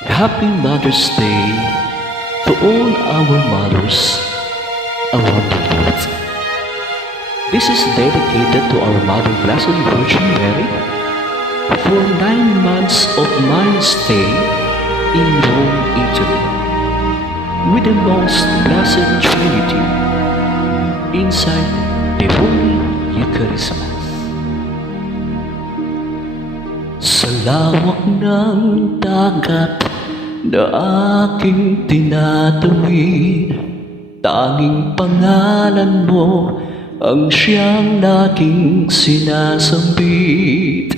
Happy Mother's Day to all our mothers around the world. This is dedicated to our Mother Blessed Virgin Mary for 9 months of my stay in Rome, Italy, with the most blessed Trinity inside the Holy Eucharist Mass. Sa lawak ng dagat na aking tinatawid, tanging pangalan mo ang siyang laging sinasambit.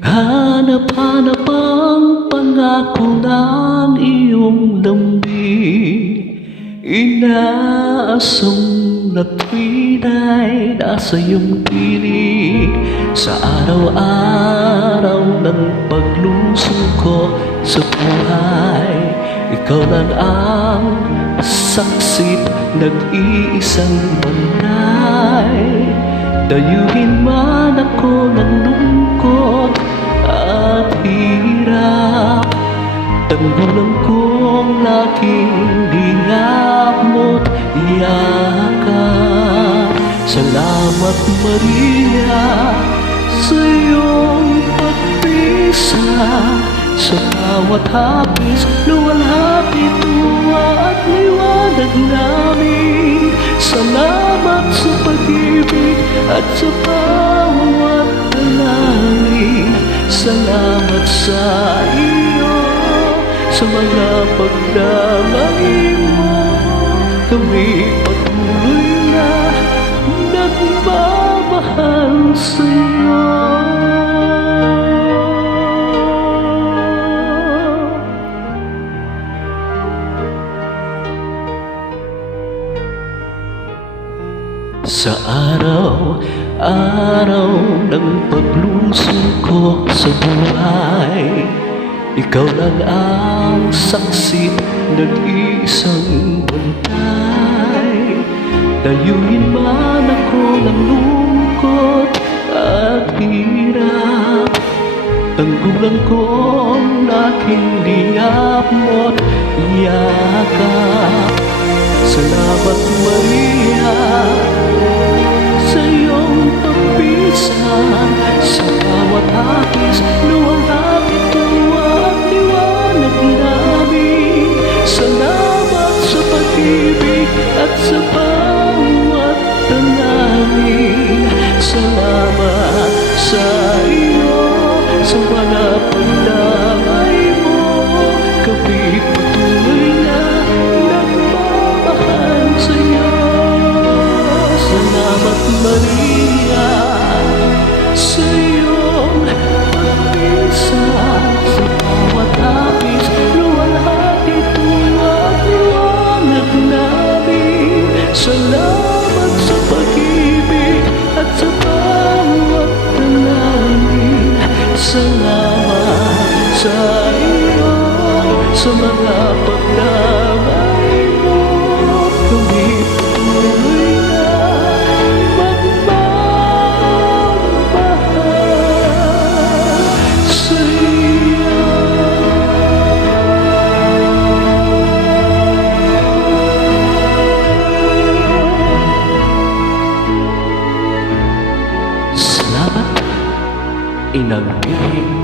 Hanap-hanap ang pangako ng iyong lambing, inaasong na tuwid ay nasa iyong piling. Sa araw-araw ng paglusong ko sa buhay, ikaw lang ang saksit, nag-iisang banay. Dayuhin man ako ng lungkot at hirap, tanggulang kong laking lingap mo't yakap. Salamat Maria sa iyong pagpisa, sa bawat hapis, luwalhati, tuwa at liwanag namin. Salamat sa pag-ibig at sa bawat dalangin. Salamat sa iyo, sa mga pagdamay mo. Kami patuloy na nagmamahal sa iyo. Sa araw-araw ng paglusong ko sa buhay, ikaw lang ang saksi, nag-iisang bantay. Dayuhin man ako ng lungkot at hirap, tanggulang kong laking lingap mo't yakap. Salamat Maria sa iyong pagpisan, sa bawat hapis, luwalhati, tuwa at liwanag namin. Salamat sa pag-ibig at sa bawat dalangin. Salamat sa iyo, sa mga pagdamay mo. Kami patuloy na nagmamahal sa iyo. Salamat Maria sa iyong pagpisan, sa bawat hapis, luwalhati, tuwa at liwanag namin. Salamat sa pag-ibig at sa bawat dalangin. Salamat sa iyo, sa mga pagdamay mo. Kami patuloy na magmamahal sa iyo. Salamat, Inang Birheng